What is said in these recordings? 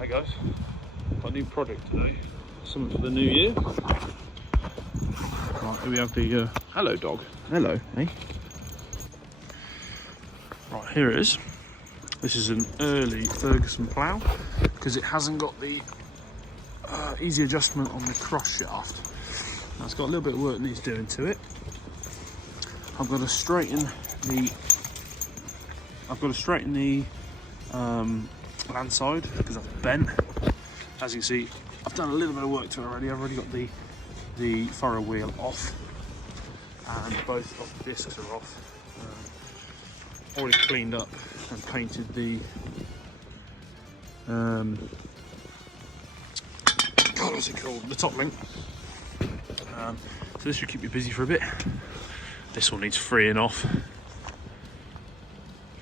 Hey guys, got a new project today, something for the new year. Right, here we have the hello dog. Hello, eh? Right, here it is. This is an early Ferguson Plough because it hasn't got the easy adjustment on the cross shaft. Now it's got a little bit of work needs doing to it. I've got to straighten the land side because that's bent. As you can see, I've done a little bit of work to it already. I've already got the furrow wheel off and both of the discs are off. Already cleaned up and painted the what's it called? The top link. So this should keep you busy for a bit. This one needs freeing off.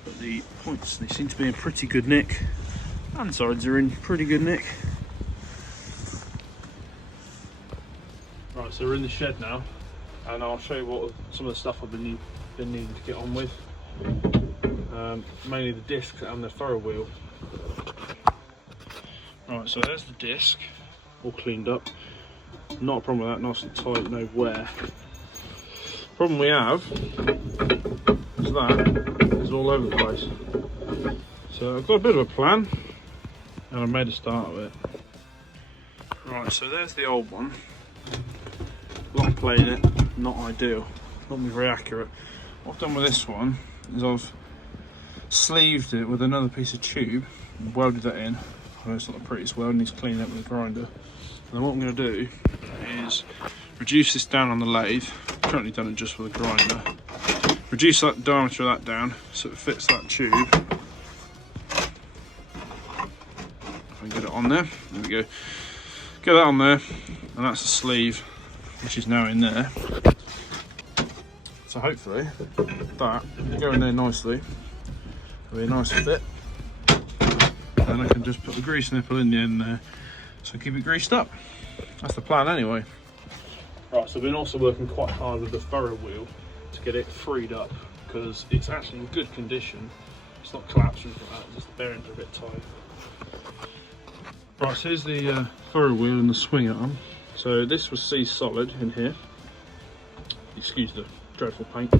But the points, they seem to be in pretty good nick. And sides are in pretty good nick. Right, so we're in the shed now, and I'll show you what some of the stuff I've been needing to get on with. Mainly the disc and the furrow wheel. Right, so there's the disc, all cleaned up. Not a problem with that, nice and tight, no wear. Problem we have is that it's all over the place. So I've got a bit of a plan, and I've made a start of it. Right, so there's the old one. A lot of playing it, not ideal, not very accurate. What I've done with this one is I've sleeved it with another piece of tube and welded that in. I know it's not the prettiest weld, needs cleaning up with a grinder. And then what I'm going to do is reduce this down on the lathe. I've currently done it just with a grinder. Reduce that diameter of that down so it fits that tube. If I can get it on there, there we go. Get that on there, and that's the sleeve, which is now in there. So hopefully that will go in there nicely. It'll be a nice fit. And I can just put the grease nipple in the end there, so keep it greased up. That's the plan anyway. Right, so I've been also working quite hard with the furrow wheel to get it freed up because it's actually in good condition. It's not collapsed or anything like that, just the bearings are a bit tight. Right, so here's the furrow wheel and the swing arm. So this was C-solid in here. Excuse the dreadful paint.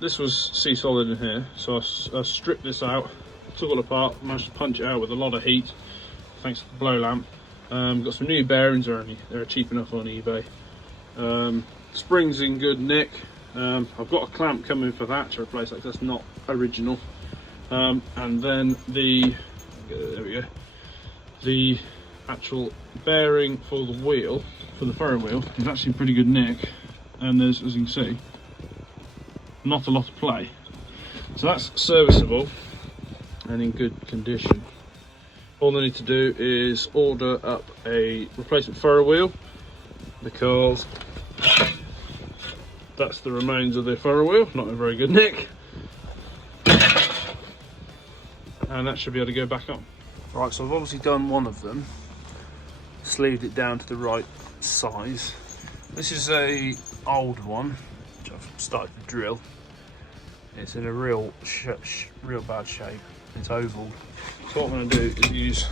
This was C-solid in here, so I stripped this out, took it all apart, managed to punch it out with a lot of heat, thanks to the blow lamp. Got some new bearings, they're cheap enough on eBay. Springs in good nick. I've got a clamp coming for that to replace that because that's not original. And then there we go, the actual bearing for the wheel, for the furrow wheel, is actually in pretty good nick, and there's, as you can see, not a lot of play. So that's serviceable and in good condition. All I need to do is order up a replacement furrow wheel because that's the remains of the furrow wheel, not in very good nick. And that should be able to go back on. Right, so I've obviously done one of them, sleeved it down to the right size. This is a old one, which I've started to drill. It's in a real bad shape. It's oval. So what I'm going to do is use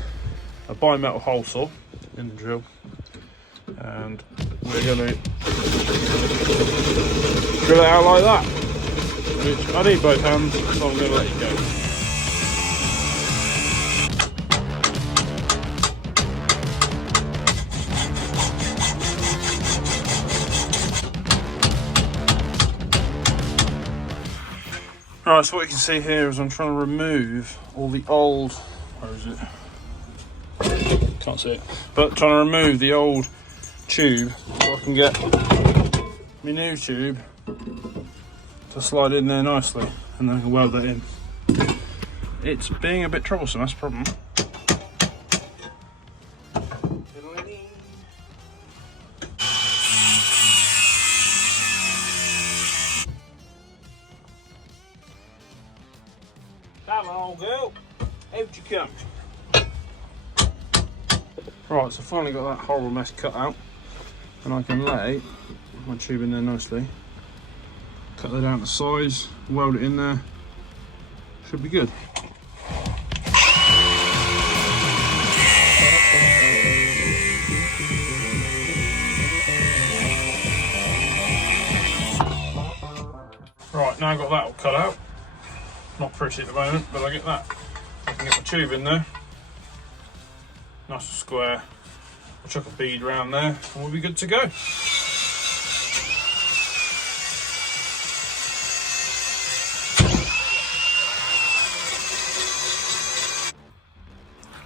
a bimetal hole saw in the drill, and we're going to drill it out like that. Which I need both hands, so I'm going to let it go. Right, so what you can see here is I'm trying to remove all the old, where is it? Can't see it. But trying to remove the old tube so I can get my new tube to slide in there nicely, and then I can weld that in. It's being a bit troublesome, that's the problem. Come on, girl. Out you come. Right, so finally got that horrible mess cut out, and I can lay my tube in there nicely. Cut that down to size, weld it in there. Should be good. Right, now I've got that all cut out. Not pretty at the moment, but I get that. I can get my tube in there. Nice and square. We'll chuck a bead around there and we'll be good to go.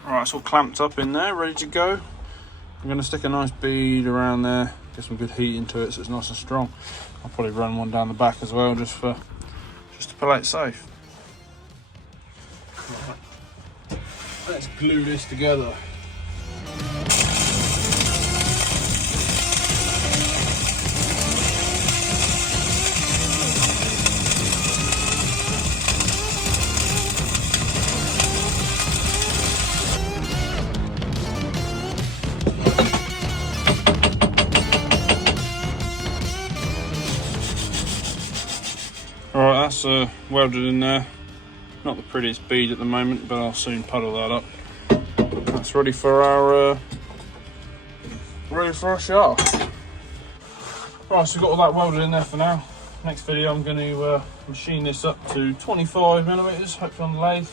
Alright, it's all clamped up in there, ready to go. I'm going to stick a nice bead around there, get some good heat into it so it's nice and strong. I'll probably run one down the back as well, just to play it safe. Right. Let's glue this together. Alright, that's welded in there. Not the prettiest bead at the moment, but I'll soon puddle that up. That's ready for our shaft. Right, so we've got all that welded in there for now. Next video I'm going to machine this up to 25mm, hopefully on the lathe.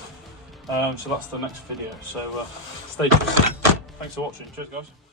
So that's the next video, so stay tuned. Thanks for watching, cheers guys.